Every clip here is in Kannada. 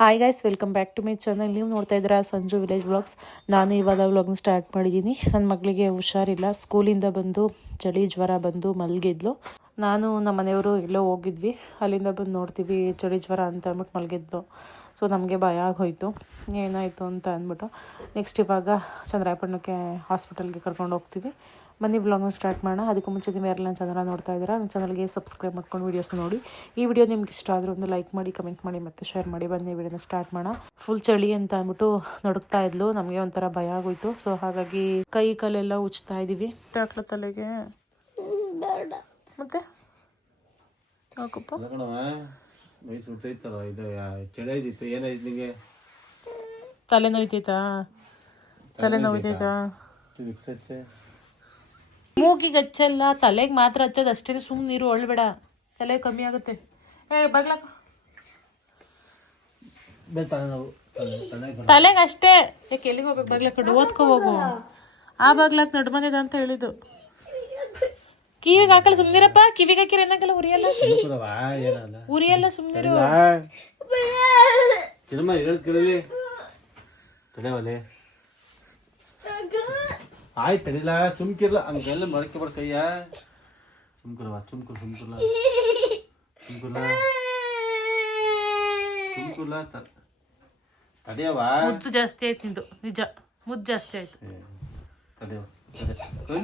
Hi guys, welcome back to my channel. ನೀವು ನೋಡ್ತಾ ಇದ್ದೀರಾ ಸಂಜು ವಿಲೇಜ್ ವ್ಲಾಗ್ಸ್. ನಾನು ಇವಾಗ ವ್ಲಾಗ್ನ ಸ್ಟಾರ್ಟ್ ಮಾಡಿದ್ದೀನಿ. ನನ್ನ ಮಗಳಿಗೆ ಹುಷಾರಿಲ್ಲ, ಸ್ಕೂಲಿಂದ ಬಂದು ಚಳಿ ಜ್ವರ ಬಂದು ಮಲಗಿದ್ಲು. ನಾನು ನಮ್ಮ ಮನೆಯವರು ಎಲ್ಲೋ ಹೋಗಿದ್ವಿ, ಅಲ್ಲಿಂದ ಬಂದು ನೋಡ್ತೀವಿ ಚಳಿ ಜ್ವರ ಅಂತ ಅಂದ್ಬಿಟ್ಟು ಮಲಗಿದ್ಲು. ಸೊ ನಮಗೆ ಭಯ ಆಗೋಯ್ತು, ಏನಾಯಿತು ಅಂತ ಅಂದ್ಬಿಟ್ಟು. ನೆಕ್ಸ್ಟ್ ಇವಾಗ ಚಂದ್ರಾಯಪಟ್ಟಣಕ್ಕೆ ಹಾಸ್ಪಿಟಲ್ಗೆ ಕರ್ಕೊಂಡು ಹೋಗ್ತೀವಿ. ಬನ್ನಿ ವ್ಲಾಗ್ನ ಸ್ಟಾರ್ಟ್ ಮಾಡೋಣ. ಅದಕ್ಕೂ ಮುಂಚೆ ನೀವು ಯಾರೆಲ್ಲ ನನ್ನ ಚಾನಲ್ ನೋಡ್ತಾ ಇದ್ದೀರಾ, ನನ್ನ ಚಾನಲ್ಗೆ ಸಬ್ಸ್ಕ್ರೈಬ್ ಮಾಡ್ಕೊಂಡು ವೀಡಿಯೋಸ್ ನೋಡಿ. ಈ ವಿಡಿಯೋ ನಿಮ್ಗೆ ಇಷ್ಟ ಆದರೂ ಒಂದು ಲೈಕ್ ಮಾಡಿ, ಕಮೆಂಟ್ ಮಾಡಿ ಮತ್ತು ಶೇರ್ ಮಾಡಿ. ಬನ್ನಿ ವಿಡಿಯೋನ ಸ್ಟಾರ್ಟ್ ಮಾಡೋಣ. ಫುಲ್ ಚಳಿ ಅಂತ ಅಂದ್ಬಿಟ್ಟು ನಡುಕ್ತಾ ಇದ್ಲು, ನಮಗೆ ಒಂಥರ ಭಯ ಆಗೋಯ್ತು. ಸೊ ಹಾಗಾಗಿ ಕೈ ಕಾಲೆಲ್ಲ ಉಜ್ತಾ ಇದ್ದೀವಿ. ಹಾಕ್ಲ ತಲೆಗೆ ಮತ್ತೆ ಹಾಕಪ್ಪ. ತಲೆ ನೋಯ್ತೈತಾ? ತಲೆ ನೋಯ್ತೈತಾ? ಮೂಗಿಗೆ ಹಚ್ಚಲ್ಲ, ತಲೆಗೆ ಮಾತ್ರ ಹಚ್ಚೋದು ಅಷ್ಟೇ. ಸುಮ್ಮನೆ ನೀರು ಒಳ್ಬೇಡ, ತಲೆ ಕಮ್ಮಿ ಆಗುತ್ತೆ. ಬಗ್ಲಾಕ ತಲೆಗೆ ಅಷ್ಟೇ. ಯಾಕೆ ಎಲ್ಲಿಗೆ ಹೋಗ್ಬೇಕು? ಬಗ್ಲಾಕೊಂಡು ಓದ್ಕೊ ಹೋಗು. ಆ ಬಗ್ಲಾಕ್ ನಡು ಮನೆದ ಅಂತ ಹೇಳಿದ್ದು. ಕಿವಿಗೆ ಹಾಕಲ್ಲ, ಸುಮ್ನಿರಪ್ಪ. ಕಿವಿಗೆ ಹಾಕಿರ ಏನಾಗಲ್ಲ, ಉರಿಯಲ್ಲ ಉರಿಯಲ್ಲ, ಸುಮ್ನಿರು. ಆಯ್ತು ತಡಿಲ, ಸುಮ್ಕಿರ್ಲ ಹಂಗೆಲ್ಲ ಮೊಳಕೆ ಬರ್ ಕೈಯ. ಸುಮ್ಕುರವ, ಸುಮ್ಕುರ್ಲ ತಡಿಯವ. ಮುದ್ದು ಜಾಸ್ತಿ ಆಯ್ತು ನಿಂದು, ನಿಜ. ಮುದ್ದು ಜಾಸ್ತಿ ಆಯ್ತು. ತಡಿಯವ,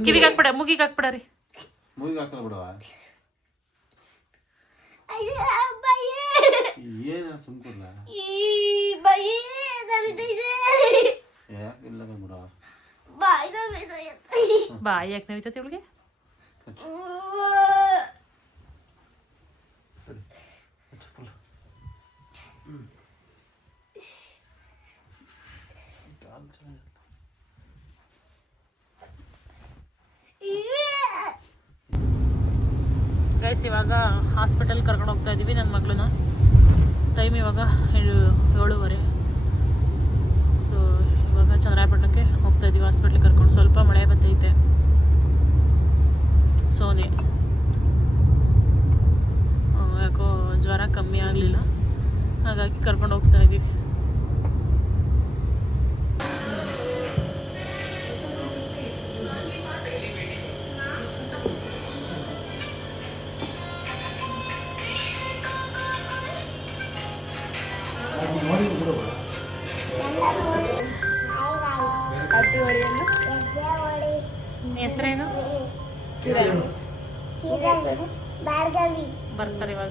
ಕಿವಿಗೆ ಹಾಕ್ಬೇಡ, ಮುಗಿಗೆ ಹಾಕ್ಬೇಡ ರೀ. ಮೂವಿಗೆ ಹಾಕಲ್ಲ ಬಿಡವ. ಏನ ಸುಮ್ಕುರ್ಲ ಯಾಕಿಲ್ಲ ಬಿಡವ. ಬಾಯಿ ಯಾಕೆ ನವಿತೈತಿ ಇವಳಿಗೆ? ಗೈಸ್, ಇವಾಗ ಹಾಸ್ಪಿಟಲ್ ಕರ್ಕೊಂಡು ಹೋಗ್ತಾ ಇದ್ದೀವಿ ನನ್ನ ಮಗಳನ್ನ. ಟೈಮ್ ಇವಾಗ 7:30. ಸೊ ಇವಾಗ ಚಂದ್ರಾಯಪಟ್ಟಣಕ್ಕೆ ಹೋಗ್ತಾ ಇದ್ದೀವಿ, ಹಾಸ್ಪಿಟ್ಲಿಗೆ ಕರ್ಕೊಂಡು. ಸ್ವಲ್ಪ ಮಳೆ ಬರ್ತೈತೆ, ಸೋನೆ ಯಾಕೋ ಜ್ವರ ಕಮ್ಮಿ ಆಗಲಿಲ್ಲ, ಹಾಗಾಗಿ ಕರ್ಕೊಂಡು ಹೋಗ್ತಾ ಇದ್ದೀವಿ. ಹೆಸರೇನು? ಬರ್ತಾರೆ ಇವಾಗ.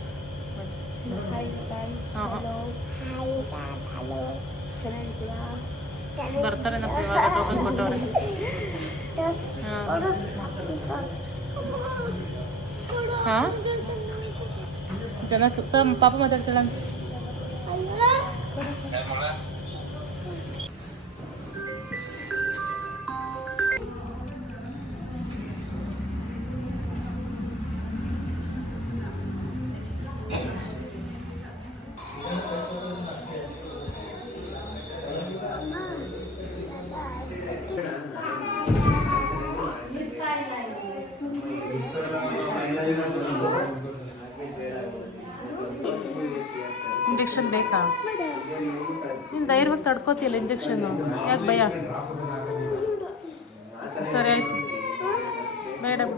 ಬರ್ತಾರೆ ನಮ್ಮ ಇವಾಗ ಟೋಕನ್ ಕೊಟ್ಟವ್ರೆ. ಹಾಂ ಜನ ಪಾಪ ಮಾತಾಡ್ತಾಳ. ಇಂಜೆಕ್ಷನ್ ಬೇಕಾ? ನೀನು ಧೈರ್ಯವಾಗಿ ತಡ್ಕೋತಿಯಲ್ಲ ಇಂಜೆಕ್ಷನ್ನು, ಯಾಕೆ ಭಯ? ಸರಿ ಆಯ್ತು ಮೇಡಮ್.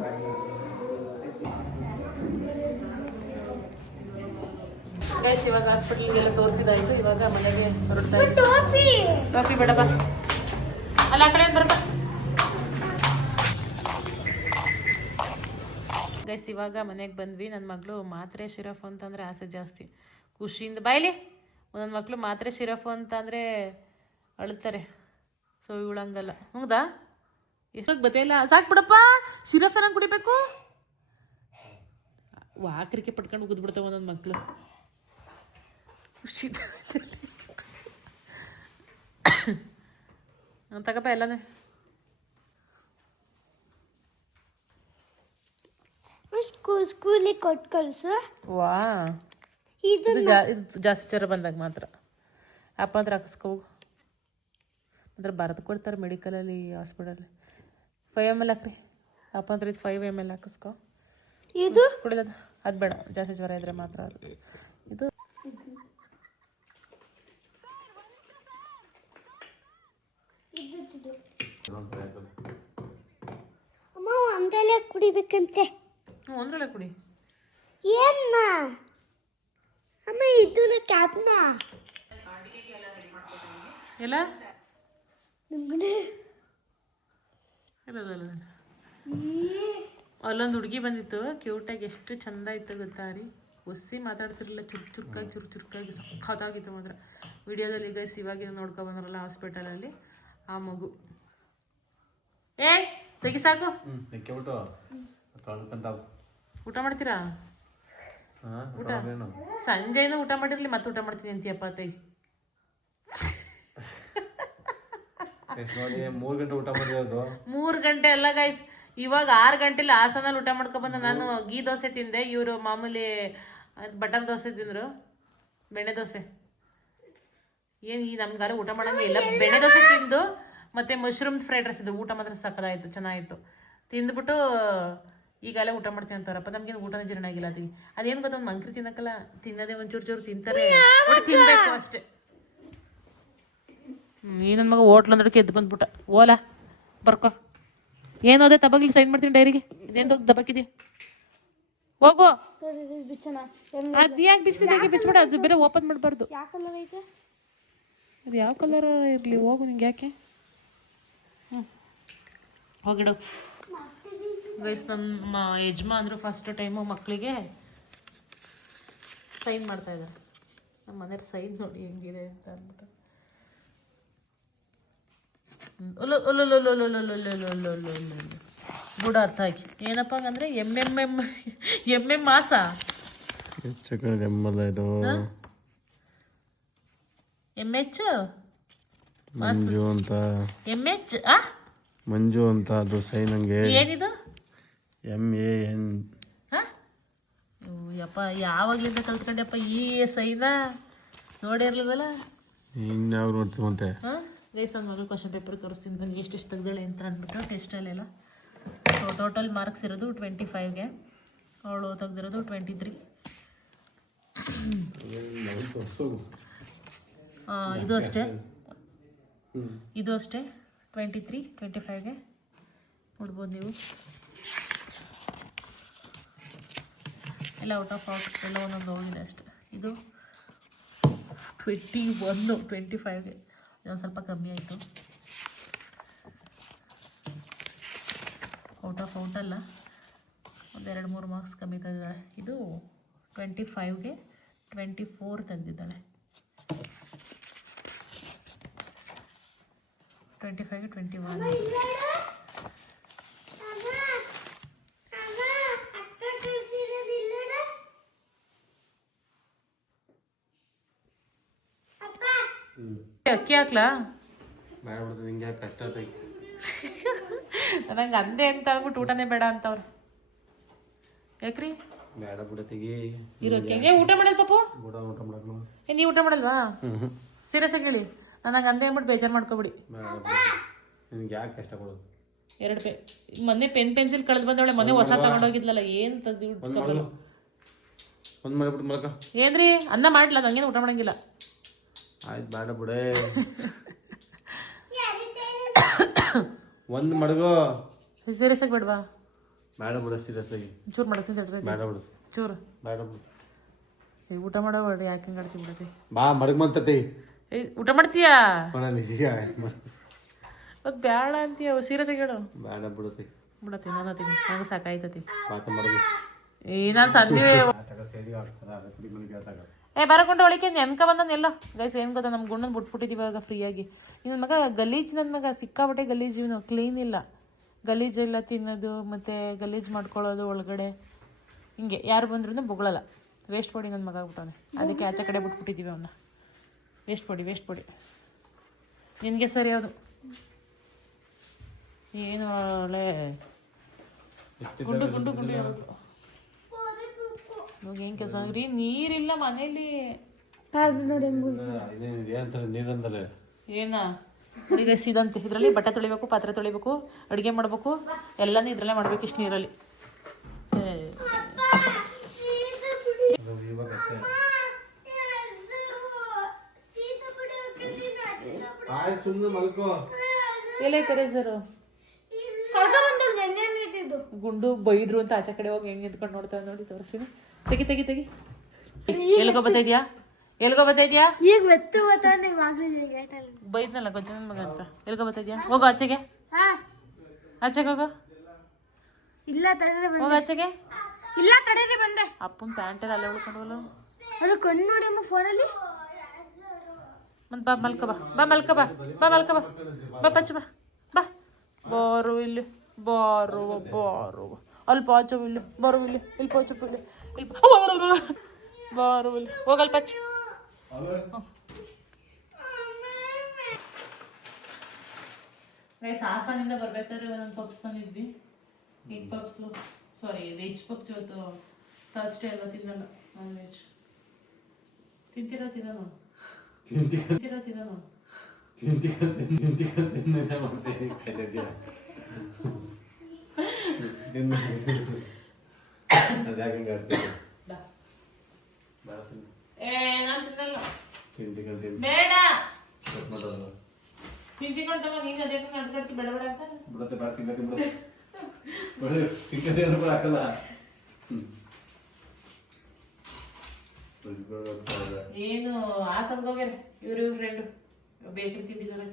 ಗೈಸ್, ಇವಾಗ ಹಾಸ್ಪಿಟ್ಲಿಗೆಲ್ಲ ತೋರಿಸಿದಾಯ್ತು, ಇವಾಗ ಮನೆಗೆ ಹೊರಡ್ತಾ ಇದ್ದೀವಿ. ಟೋಪಿ ಬೇಡಪ್ಪ, ಅಲ್ಲ ಆ ಕಡೆ ಬರಪ್ಪ. ಗೈಸ್, ಇವಾಗ ಮನೆಗೆ ಬಂದ್ವಿ. ನನ್ನ ಮಗಳು ಮಾತ್ರೆ ಶಿರಫ್ ಅಂತಂದರೆ ಆಸೆ ಜಾಸ್ತಿ, ಖುಷಿಯಿಂದ ಬಾಯ್ಲಿ. ಒಂದೊಂದು ಮಕ್ಕಳು ಮಾತ್ರೆ ಶಿರಫು ಅಂತಂದರೆ ಅಳ್ತಾರೆ. ಸೊ ಇವಳಂಗಲ್ಲ. ಹೌದಾ? ಎಷ್ಟೊತ್ತು ಬತ್ತೆಲ್ಲ ಸಾಕು ಬಿಡಪ್ಪ, ಶಿರಫ್ ಏನಂಗೆ ಕುಡಿಬೇಕು? ವಾಕರಿಕೆ ಪಟ್ಕೊಂಡು ಉಗಿದ್ಬಿಡ್ತಾವೆ ಒಂದೊಂದು ಮಕ್ಕಳು. ಖುಷಿ ತಗಪ್ಪ ಎಲ್ಲನೇ. ಸ್ಕೂಲಿಗೆ ಕೊಟ್ಟು ಕಳಿಸು. ವಾ, ಇದು ಜಾಸ್ತಿ ಜ್ವರ ಬಂದಾಗ ಮಾತ್ರ ಅಪ್ಪ ಹತ್ರ ಹಾಕಿಸ್ಕೋ. ಅಂದ್ರೆ ಬರೆದು ಕೊಡ್ತಾರೆ ಮೆಡಿಕಲಲ್ಲಿ, ಹಾಸ್ಪಿಟಲಲ್ಲಿ. 5 ml ಹಾಕ್ರಿ ಅಪ್ಪ ಹತ್ರ. ಇದು 5 ml ಹಾಕಿಸ್ಕೊ. ಇದು ಕುಡಿಯೋದು ಅದು ಬೇಡ, ಜಾಸ್ತಿ ಜ್ವರ ಇದ್ರೆ ಮಾತ್ರ ಅದು. ಇದು ಅಮ್ಮ ಒಂದೆಲ್ಲ ಕುಡಿಬೇಕಂತೆ. ಹ್ಞೂ ಒಂದ್ರಲ್ಲ ಕುಡಿ. ಏನ್ನ ಅಮ್ಮ ಇದನ್ನ ಕ್ಯಾಪ್ನ ಎಲ್ಲ ನಿಮ್ಗಡೆ ಇಲ್ಲ ಅಲ್ಲೊಂದು ಹುಡುಗಿ ಬಂದಿತ್ತು, ಕ್ಯೂಟಾಗಿ ಎಷ್ಟು ಚಂದ ಇತ್ತು ಗೊತ್ತಾ ರೀ. ಒಸಿ ಮಾತಾಡ್ತಿರ್ಲಿಲ್ಲ, ಚುರುಕಾಗಿ ಚುರುಕಾಗಿ ಸಖತ್ತಾಗಿತ್ತು ಮಾತ್ರ. ವಿಡಿಯೋದಲ್ಲಿ ಗೈಸ್ ಇವಾಗ ನೋಡ್ಕೊಬಂದ್ರಲ್ಲ ಹಾಸ್ಪಿಟಲಲ್ಲಿ ಆ ಮಗು. ತೆಗಿ ಸಾಕು. ಊಟ ಮಾಡ್ತೀರಾ? ಊಟ ಸಂಜೆಯಿಂದ ಊಟ ಮಾಡಿರ್ಲಿ ಮತ್ತೆ ಊಟ ಮಾಡ್ತೀನಿ ಅಂತೀಯಪ್ಪ ತೆಗಿ. 3 ಗಂಟೆ ಊಟ ಮಾಡಿರೋದು. 3 ಗಂಟೆ ಅಲ್ಲ ಗೈಸ್, ಇವಾಗ 6 ಗಂಟೆಲಿ ಹಾಸನಲ್ಲಿ ಊಟ ಮಾಡ್ಕೊಬಂದ. ನಾನು ಗೀ ದೋಸೆ ತಿಂದೆ, ಇವರು ಮಾಮೂಲಿ ಬಟರ್ ದೋಸೆ ತಿಂದರು, ಬೆಣ್ಣೆ ದೋಸೆ. ಏನು ಈ ನಮ್ಗಾರ ಊಟ ಮಾಡಂಗೆ ಇಲ್ಲ. ಬೆಣ್ಣೆ ದೋಸೆ ತಿಂದು ಮತ್ತು ಮಶ್ರೂಮ್ ಫ್ರೈಡ್ ರೈಸ್ ಇದು ಊಟ ಮಾತ್ರ ಸಕ್ಕದಾಯಿತು, ಚೆನ್ನಾಗಿತ್ತು. ತಿಂದ್ಬಿಟ್ಟು ಈಗೆಲ್ಲ ಊಟ ಮಾಡ್ತೀನಿ ಅಂತಾರಪ್ಪ. ನಮ್ಗೇನು ಊಟನೇ ಜೀರ್ಣ ಆಗಿಲ್ಲ ಅದೀವಿ. ಅದೇನು ಗೊತ್ತ, ಒಂದು ಮಂಕ್ರಿ ತಿನ್ನಕ್ಕಲ್ಲ, ತಿನ್ನೋದೇ ಒಂಚೂರು ಚೂರು ತಿಂತಾರೆ, ತಿನ್ನಬೇಕು ಅಷ್ಟೇ. ಈ ನನ್ನ ಮಗ ಹೋಟ್ಲ್ ಅಂದ್ರಕ್ಕೆ ಎದ್ದು ಬಂದ್ಬಿಟ್ಟ. ಓಲಾ ಬರ್ಕೊ. ಏನೋದೆ ತಬಗ್ಲಿ ಸೈನ್ ಮಾಡ್ತೀನಿ ಡೈರಿಗೆ. ಇದೇನು ದಬಕ್ಕಿದೆಯಾ? ಹೋಗು. ಅದು ಯಾಕೆ ಬಿಸಿದಾಗೆ ಬಿಚ್ಬಿಡ, ಅದು ಬೇರೆ ಓಪನ್ ಮಾಡಬಾರ್ದು. ಅದು ಯಾವ ಕಲರ್ ಇರಲಿ, ಹೋಗು. ನಿಂಗೆ ಯಾಕೆ? ಹೋಗಿಡು ವಯಸ್. ನಮ್ಮ ಯಜಮಾನ್ರು ಫಸ್ಟ್ ಟೈಮು ಮಕ್ಕಳಿಗೆ ಸೈನ್ ಮಾಡ್ತಾಯಿದ್ದಾರೆ. ನಮ್ಮ ಮನೇಲಿ ಸೈನ್ ನೋಡಿ ಹೆಂಗಿದೆ ಅಂತ ಅಂದ್ಬಿಟ್ಟು. ಬುಡ ಅರ್ಥ ಆಗಿ ಏನಪ್ಪ ಹಂಗಂದ್ರೆ ಎಮ್ಮೆ ಮಾಸ MH ಮಂಜು ಅಂತ MH ಮಂಜು ಅಂತ ಅದು ಸೈನ್. ಹಂಗೆ ಏನಿದು MAN. ಯಪ್ಪ ಯಾವಾಗ್ಲಿಂದ ಕಲ್ತ್ಕೊಂಡೆಪ್ಪ ಈ ಸೈನಾ? ನೋಡಿರ್ಲಿಲ್ವಲ್ಲ. ಇನ್ಯಾವ ನೋಡ್ತೀವಂತೆ. ರೇಸನ್ ಮಗಳು ಕ್ವಶನ್ ಪೇಪರ್ ತೋರಿಸ್ತೀನಿ ನನಗೆ ಎಷ್ಟೆಷ್ಟು ತೆಗ್ದಾಳೆ ಅಂತ ಅಂದ್ಬಿಟ್ಟು. ಟೆಸ್ಟಲ್ಲೆಲ್ಲ ಟೋಟಲ್ ಮಾರ್ಕ್ಸ್ ಇರೋದು 25ಗೆ, ಅವಳು ತೆಗ್ದಿರೋದು 23. ಇದು ಅಷ್ಟೇ 23, 25ಗೆ ನೋಡ್ಬೋದು ನೀವು. ಎಲ್ಲ ಔಟ್ ಆಫ್ ಎಲ್ಲ ಒಂದೊಂದು ಹೋಗಿದೆ ಅಷ್ಟೆ. ಇದು 21, 25ಗೆ ಇದೊಂದು ಸ್ವಲ್ಪ ಕಮ್ಮಿ ಆಯಿತು. ಔಟ್ ಅಲ್ಲ, ಒಂದು 2-3 ಮಾರ್ಕ್ಸ್ ಕಮ್ಮಿ ತೆಗೆದಿದ್ದಾಳೆ. ಇದು 25ಗೆ 24 ತೆಗೆದಿದ್ದಾಳೆ. 25ಗೆ 21. ಅಕ್ಕಿ ಹಾಕ್ಲಾ? ನಿಂಗೆ ಕಷ್ಟ ನಂಗೆ ಅಂದೆ ಅಂತ ಅಂದ್ಬಿಟ್ಟು ಊಟನೇ ಬೇಡ ಅಂತವ್ರು. ಯಾಕ್ರಿ? ಬೇಡ ಬಿಡತಿಗೆ ಇರೋಕೆ ಊಟ ಮಾಡಲ್ ಪಾಪು? ಊಟ ಮಾಡಲ್ಲ. ನೀವು ಊಟ ಮಾಡಲ್ವಾ? ಸೀರಿಯಸ್ ಆಗಿ ಹೇಳಿ. ನನಗೆ ಅಂದೆ ಅಂದ್ಬಿಟ್ಟು ಬೇಜಾರು ಮಾಡ್ಕೊಬಿಡಿ. ನಿನ್ಗೆ ಯಾಕೆ ಕಷ್ಟ ಕೊಡೋದು? 2 ಮೊನ್ನೆ ಪೆನ್ಸಿಲ್ ಕಳೆದು ಬಂದವಳೆ. ಮೊನ್ನೆ ಹೊಸ ತಗೊಂಡೋಗಿದ್ಲಲ್ಲ, ಏನು ತೆಗ್ದು ಒಂದು ಮಾಡಿಬಿಟ್ಟು ಮಲಕ. ಏನ್ರಿ ಅನ್ನ ಮಾಡ್ಲಾ? ನಂಗೇನು ಊಟ ಮಾಡಂಗಿಲ್ಲ. ಆಯ್ತು ಬೇಡ ಬಿಡೇ. ಒಂದು ಮಡಗು. ಸೀರಿಯಸ್ ಆಗಿ ಬೇಡವಾ? ಬೇಡ ಬಿಡು ಸೀರಿಯಸ್ ಆಗಿ. ಚೂರು ಮಾಡತ್ತೀನಿ ಬೇಡ ಬಿಡು ಚೂರು. ಬೇಡ ಬಿಡು. ಊಟ ಮಾಡೋಬೇಡ್ರಿ, ಯಾಕೆ ಹಿಂಗೆ ಆಡ್ತೀನಿ ಬಿಡತಿ. ಬಾ ಮಡಗ್ಮಂತತಿ. ಊಟ ಮಾಡ್ತೀಯಾ? ಅದು ಬೇಡ ಅಂತೀಯ. ಸೀರಿಯಸ್ ಆಗಿ ಹೇಳು. ಬೇಡ ಬಿಡತಿ. ಬಿಡತಿ ನಾನು ಹತ್ತೀನಿ, ನಂಗೆ ಸಾಕಾಯ್ತತಿ. ಮಡಗು. ನಾನು ಸಂಜೆ ಬರಕೊಂಡು ಒಳಕ್ಕೆ ನೆನ್ಕ ಬಂದನೆಲ್ಲ ಗೈಸ್. ಏನು ಗೊತ್ತಾ, ನಮ್ಮ ಗುಂಡನ ಬಿಟ್ಬಿಟ್ಟಿದ್ದೀವಿ ಇವಾಗ ಫ್ರೀಯಾಗಿ. ನನ್ನ ಮಗ ಗಲೀಜ್, ನನ್ನ ಮಗ ಸಿಕ್ಕಾಬಟ್ಟೆ ಗಲೀಜ್. ಇವನು ಕ್ಲೀನ್ ಇಲ್ಲ, ಗಲೀಜೆಲ್ಲ ತಿನ್ನೋದು ಮತ್ತು ಗಲೀಜು ಮಾಡ್ಕೊಳ್ಳೋದು ಒಳಗಡೆ. ಹಿಂಗೆ ಯಾರು ಬಂದ್ರೂ ಬೊಗಳಲ್ಲ. ವೇಸ್ಟ್ ಪೊಡಿ ನನ್ನ ಮಗ ಆಗ್ಬಿಟ್ಟವನೆ. ಅದಕ್ಕೆ ಆಚೆ ಕಡೆ ಬಿಟ್ಬಿಟ್ಟಿದ್ದೀವಿ ಅವನ್ನ. ವೇಸ್ಟ್ ಪೊಡಿ ನಿನಗೆ ಸರಿ ಅದು. ಏನು ಒಳ್ಳೆ ಗುಂಡು ಇವಾಗ ಏನು ಕೆಲಸ ಆಗ್ರಿ? ನೀರಿಲ್ಲ ಮನೇಲಿ. ಏನ ಈಗ ಸಿದಂತೆ ಇದರಲ್ಲಿ ಬಟ್ಟೆ ತೊಳಿಬೇಕು, ಪಾತ್ರೆ ತೊಳಿಬೇಕು, ಅಡುಗೆ ಮಾಡಬೇಕು, ಎಲ್ಲನೂ ಇದರಲ್ಲೇ ಮಾಡ್ಬೇಕು ಇಷ್ಟು ನೀರಲ್ಲಿ. ಎಲ್ಲೈತಾರೆ ಸರ್ ಗುಂಡು ಬೈದ್ರು ಅಂತ ಆಚೆ ಕಡೆ ಹೋಗಿ ಹೆಂಗ್ ನಿಂತ್ಕೊಂಡು ನೋಡ್ತಾವೆ ನೋಡಿ ತೋರಿಸ್ತೀನಿ. ತೆಗಿ ತೆಗಿ ತೆಗಿ. ಎಲ್ಗೋ ಬತ್ತೈದ್ಯಾ ಎಲ್ಗೋ ಬತ್ತೈದ್ಯಾ? ಈಗ ಮೆತ್ತು ಬರ್ತಾನೆ ಬೈದ್ನಲ್ಲ ಗೊಜ್ಜನ ಮಗ ಅಂತ. ಎಲ್ಗೋ ಬತ್ತೈದ್ಯಾ? ಹೋಗೋ ಆಚೆಗೆ, ಆಚೆಗೆ ಹೋಗೋ. ಇಲ್ಲ ತಡೀರಿ ಹೋಗೋ ಆಚೆಗೆ. ಇಲ್ಲ ತಡೀರಿ ಬಂದೆ. ಅಪ್ಪನ ಪ್ಯಾಂಟಲ್ಲಿ ಅಲ್ಲೇ ಉಳ್ಕೊಂಡವಲ್ಲ. ಅದು ಕಣ್ಣು ನೋಡಿ ಅಮ್ಮ ಫೋನಲ್ಲಿ. ಮತ್ತೆ ಬಾ ಮಲ್ಕ ಬಾ, ಬಾ ಮಲ್ಕ ಬಾ, ಬಾ ಮಲ್ಕ ಬಾ, ಬಾ ಪಚ್ಚ ಬಾ, ಬಾ ಬಾರು ಇಲ್ಲಿ, ಬಾರು ಬಾರು ಅಲ್ಲಿ ಪಾಚು ಇಲ್ಲಿ, ಬಾರು ಇಲ್ಲಿ, ಇಲ್ಲಿ ಪಾಚು ಇಲ್ಲಿ, ಇಲ್ಲಿ ಬಾರು ಇಲ್ಲಿ, ಹೋಗಲ್ ಪಚ್ಚ. ಹಾಸನಿಂದ ಬರ್ಬೇಕಾದ್ರೆ ಒಂದೊಂದು ಪಪ್ಸ್ ತಂದಿದ್ವಿ. ಎಗ್ ಪಪ್ಸು, ಸಾರಿ ವೆಜ್ ಪಪ್ಸ್. ಇವತ್ತು ಥರ್ಸ್ಡೇ ಅಲ್ವಾ, ತಿನ್ನಲ್ಲ ನಾನ್ ವೆಜ್. ತಿಂತಿರೋ ತಿನ್ನೋನು ತಿಂತಿರೋ ತಿನ್ನೋನು ನಾನು ತಿನ್ನಲ್ಲ ಬೇಡ. ತಿಂತಿಕೊಂಡು ಹಿಂಗೆ ಅದೇ ನಡ್ಕೊಡ್ತಿ ಬೇಡ ಬೇಡ ಅಂತ ಹಾಕಲ್ಲ. ಏನು ಹಾಸನ್ಗೆ ಹೋಗ್ಯಾರ ಇವ್ರ ಫ್ರೆಂಡು ಬೇಕ್ರಿ ತಿಂದಿದ್ದಾರೆ.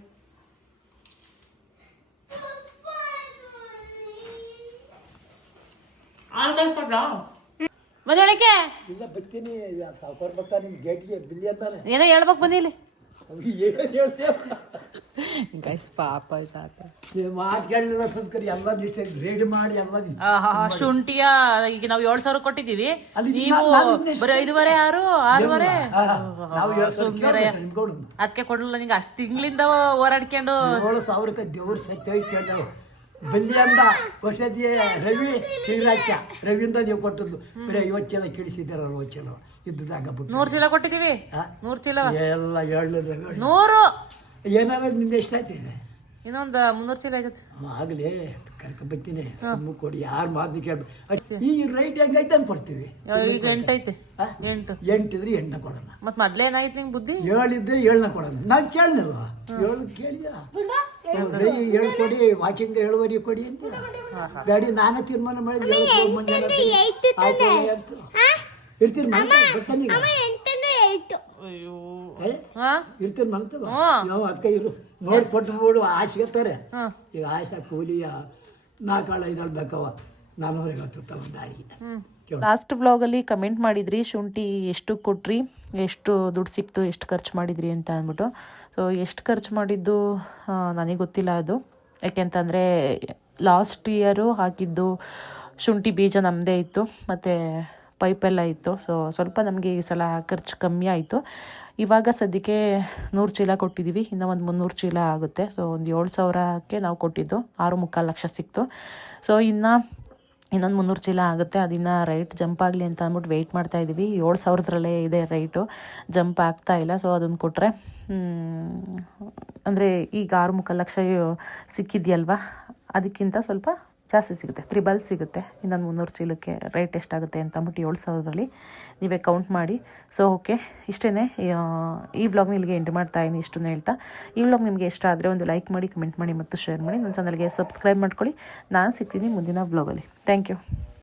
ಹಾಲು ಕಳ್ಸ್ಕೊಡ್ಲ ಮದುವೆಳಕ್ಕೆ ಇಲ್ಲ ಬರ್ತೀನಿ. ಸಾವುಕಾರ ಬರ್ತಾನೆ ನಿಮ್ಮ ಗೇಟ್ಗೆ ಬಿಲ್ಲಿ ಅಂತಾನೆ. ಏನೋ ಹೇಳ್ಬೇಕು ಬನ್ನಿಲ್ಲಿ. ಗೈಸ್ ಪಾಪ ಆಯ್ತಾ ಮಾತು ಕೇಳಿಲ್ಲ ಸಂಸ್ಕರಿ ಎಲ್ಲ ರೆಡಿ ಮಾಡಿ ಎಲ್ಲ ಶುಂಠಿಯ ಈಗ ನಾವು 7,000 ಕೊಟ್ಟಿದ್ದೀವಿ, ಅಲ್ಲಿ ನೀವು ಬರೀ 5,500 6,500 ನಾವು 7,000 ನಿಮ್ಗೋಡು ಅದಕ್ಕೆ ಕೊಡಲಿಲ್ಲ. ನಿಂಗೆ ಅಷ್ಟು ತಿಂಗಳಿಂದ ಹೋರಾಡ್ಕೊಂಡು 7,000 ದೇವ್ರ ಸತ್ಯ ಕೇಳಿದವು ಬಲ್ಲಿ ಅಂದ ವರ್ಷದಿ ರವಿ ಚೀರಾಕ್ಯ ರವಿಯಿಂದ ನೀವು ಕೊಟ್ಟದ್ದು ಬರೀ 50 ಚೀಲ ಕಿಡಿಸಿದ್ದಾರ 60 ಚೀಲ ಇದ್ದಾಗ 100 ಚೀಲ ಕೊಟ್ಟಿದ್ದೀವಿ. 100 ಚೀಲ ಎಲ್ಲ 700 100 ಏನಾರ ನಿಂದ ಎಷ್ಟಾಯ್ತಿದೆ? ಇನ್ನೊಂದು 300 ಚೀಲ ಆಯ್ತದೆ. ಆಗಲೇ ಕರ್ಕೊಂಬರ್ತೀನಿ. ಸುಮ್ಮ ಕೊಡಿ, ಯಾರು ಮಾತು ಕೇಳ್ಬೇಕು. ಈಗ ರೈಟ್ ಹೆಂಗೈತೆ ಅಂತ ಕೊಡ್ತೀವಿ. ಈಗ 8 ಐತೆ. 8 ಇದ್ರೆ 8ನ ಕೊಡೋಣ. ಮತ್ ಮೊದ್ಲೇ ಏನಾಯ್ತು ನಿಂಗೆ ಬುದ್ಧಿ? 7 ಇದ್ರೆ 7ನ ಕೊಡೋಣ. ನಾನು ಕೇಳಿಲ್ವ 7 ಕೇಳಿದ 7 ಕೊಡಿ, ವಾಚಿಂಗ್ 7 ಕೊಡಿ ಅಂತ ಗಾಡಿ ನಾನೇ ತೀರ್ಮಾನ ಮಾಡಿದ್ದೆ. ಇರ್ತೀರಿ ಬರ್ತಾನೆ ಅಯ್ಯೋ ಇರ್ತೀರಿ ಮನ್ತವ ನಾವು ಅದಕ್ಕೆ ಇರು ನೋಡಿ ಕೊಟ್ಟು ನೋಡು ಆಸೆಗೆತ್ತಾರೆ. ಈಗ ಆಸೆ ಕೂಲಿಯ 4 5 ಬೇಕವ 450 ರೂಪಾಯಿ ಒಂದು ಗಾಡಿಗೆ. ಲಾಸ್ಟ್ ವ್ಲಾಗಲ್ಲಿ ಕಮೆಂಟ್ ಮಾಡಿದ್ರಿ ಶುಂಠಿ ಎಷ್ಟು ಕೊಟ್ರಿ, ಎಷ್ಟು ದುಡ್ಡು ಸಿಕ್ತು, ಎಷ್ಟು ಖರ್ಚು ಮಾಡಿದ್ರಿ ಅಂತ ಅಂದ್ಬಿಟ್ಟು. ಸೊ ಎಷ್ಟು ಖರ್ಚು ಮಾಡಿದ್ದು ನನಗೆ ಗೊತ್ತಿಲ್ಲ ಅದು. ಯಾಕೆಂತಂದರೆ ಲಾಸ್ಟ್ ಇಯರು ಹಾಕಿದ್ದು ಶುಂಠಿ ಬೀಜ ನಮ್ಮದೇ ಇತ್ತು ಮತ್ತು ಪೈಪೆಲ್ಲ ಇತ್ತು. ಸೊ ಸ್ವಲ್ಪ ನಮಗೆ ಈ ಸಲ ಖರ್ಚು ಕಮ್ಮಿ ಆಯಿತು. ಇವಾಗ ಸದ್ಯಕ್ಕೆ 100 ಚೀಲ ಕೊಟ್ಟಿದ್ದೀವಿ, ಇನ್ನೂ ಒಂದು 300 ಚೀಲ ಆಗುತ್ತೆ. ಸೊ ಒಂದು 7,000ಕ್ಕೆ ನಾವು ಕೊಟ್ಟಿದ್ದು 6.25 ಲಕ್ಷ ಸಿಕ್ತು. ಸೊ ಇನ್ನೊಂದು 300 ಚೀಲ ಆಗುತ್ತೆ. ಅದಿನ್ನು ರೈಟ್ ಜಂಪ್ ಆಗಲಿ ಅಂತ ಅಂದ್ಬಿಟ್ಟು ವೆಯ್ಟ್ ಮಾಡ್ತಾಯಿದ್ದೀವಿ. 7,000ದ್ರಲ್ಲೇ ಇದೆ ರೈಟು, ಜಂಪ್ ಆಗ್ತಾ ಇಲ್ಲ. ಸೊ ಅದನ್ನು ಕೊಟ್ಟರೆ ಅಂದರೆ ಈಗ 6.25 ಲಕ್ಷ ಸಿಕ್ಕಿದೆಯಲ್ವ, ಅದಕ್ಕಿಂತ ಸ್ವಲ್ಪ ಜಾಸ್ತಿ ಸಿಗುತ್ತೆ, 3 ಸಿಗುತ್ತೆ. ಇನ್ನೊಂದು 300 ಚೀಲಕ್ಕೆ ರೇಟ್ ಎಷ್ಟಾಗುತ್ತೆ ಅಂತ ಅಂದ್ಬಿಟ್ಟು 7,000ರಲ್ಲಿ ನೀವೇ ಕೌಂಟ್ ಮಾಡಿ. ಸೊ ಓಕೆ, ಇಷ್ಟೇ. ಈ ವ್ಲಾಗ್ನ ಇಲ್ಲಿಗೆ ಎಂಡ್ ಮಾಡ್ತಾಯಿದ್ದೀನಿ. ಇಷ್ಟನ್ನು ಹೇಳ್ತಾ ಈ ವ್ಲಾಗ್ ನಿಮಗೆ ಇಷ್ಟ ಆದರೆ ಒಂದು ಲೈಕ್ ಮಾಡಿ, ಕಮೆಂಟ್ ಮಾಡಿ ಮತ್ತು ಶೇರ್ ಮಾಡಿ. ನನ್ನ ಚಾನಲ್ಗೆ ಸಬ್ಸ್ಕ್ರೈಬ್ ಮಾಡ್ಕೊಳ್ಳಿ. ನಾನು ಸಿಗ್ತೀನಿ ಮುಂದಿನ ವ್ಲಾಗಲ್ಲಿ. Thank you.